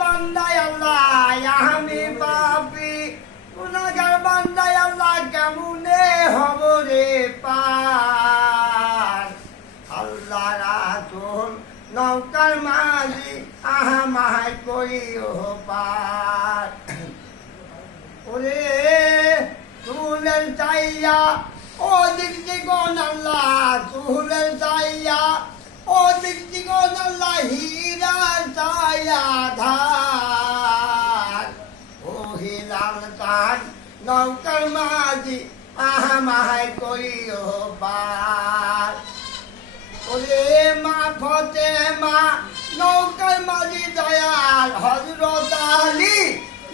বান্দায় আল্লাহ আমি পাপি গুনাহগার বান্দায় আল্লাহ কেমনে হব রে পার আল্লাহ রাসূল নৌকার মাঝি আমায় করিও পার ওরে চুলের চাইয়া ও দিক দিগন আল্লাহ চুলের চাইয়া ও দিক দিগন আল্লাহ হীরার চাইয়া ধার ও হিলাল কান নৌকার মাঝি আমায় করিও পার ওরে মা ফতে মা নৌকার মাঝি দয়াল হযরত আলী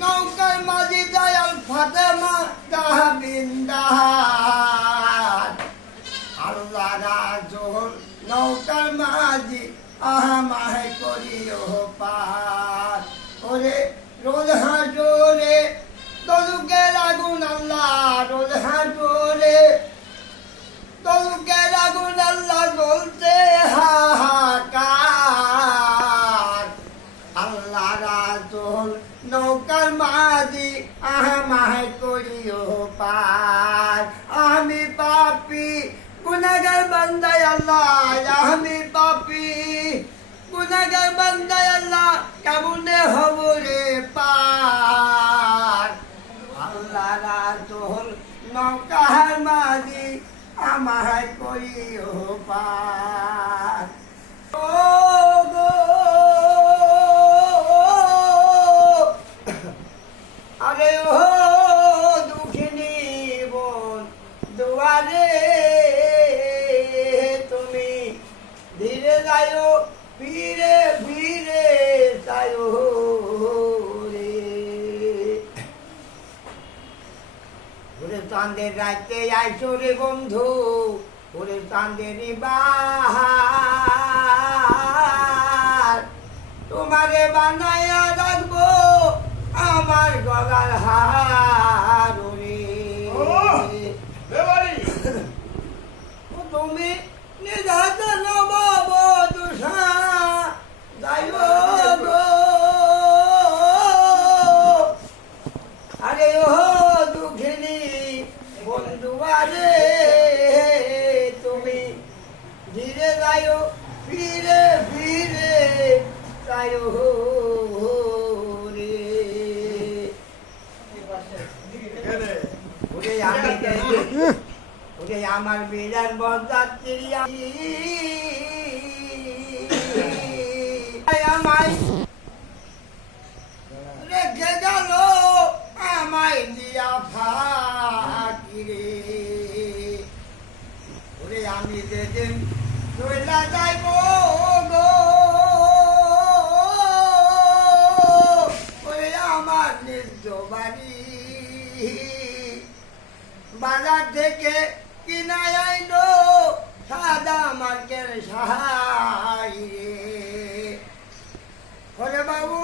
নৌকার মাঝি দয়াল ফাতেমা দাবিন্দার আল্লাহ রাসূল নৌকার মাঝি আমায় করিও পার ওরে রোজ হাজরে তলুকের আগুন আল্লাহ রোজ হাজরে তলুকের আগুন আল্লাহ জ্বলছে হাহাকার আল্লাহ রাসূল নৌকার মাঝি আমায় করিও পার আমি পাপী গুনাহগার বান্দায় আল্লাহ আমি পাপী গুনাহগার বান্দায় আল্লাহ কেমনে হব রে পার আল্লাহ রাসূল নৌকার মাঝি আমায় করিও পার ও গো আরে ও দুঃখিনী বোন দুয়ারে তুমি ধীরে যাইও ফিরে ফিরে যাইও রে ওরে চাঁদের রাতে আইসো রে বন্ধু ওরে চাঁদের বাহার তোমারে বানায়া রাখবো আমার গলার হার রে তুমি নিজাত নবাব দুষা যাইও গো আরে ও দুঃখিনী বন্ধুয়ারে তুমি ধীরে যাইও ফিরে ফিরে যাইও রে ওরে আমি ওরে আমার বিরাট বরযাত্রী আমায় রেখে গেল আমায় দিয়া ফাঁকি রে ওরে আমি যেদিন চইলা যাইব গো ওরে আমার নিজ বাড়ি বাজার থেকে কিনায় আইলো সাদা মার্কের সাহাই রে ওরে বাবু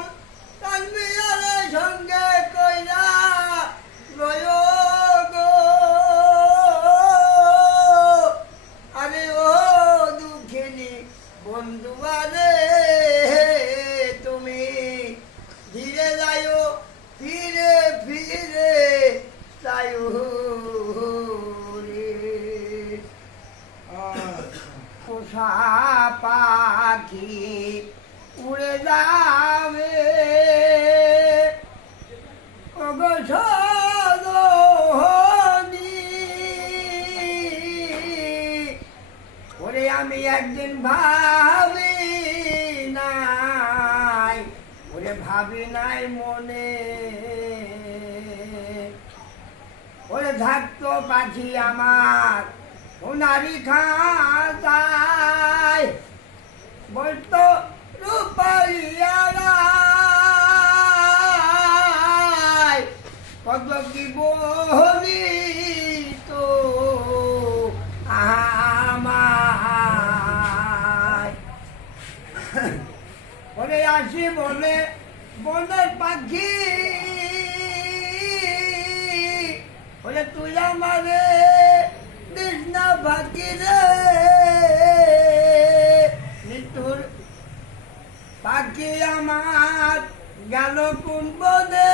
তানবিয়ারের সঙ্গে কইরা রয়ো গো আরে ও দুঃখিনী বন্ধুয়ারে তুমি ধীরে যাইও ফিরে ফিরে যাইও রে পোষা পাখি উড়ে যাবে ওরে আমি একদিন ভাবি নাই ওরে ভাবি নাই মনে ওরে থাকতো পাখি আমার সোনারি খাঁচায় বলতো রূপালিয়ারা কত কি বলি তো আমায় ওরে আসি বলে বনের পাখি বলে তুই আমারে দিস না বাকি রে মৃত্যুর পাখি আমার গেল কোন বনে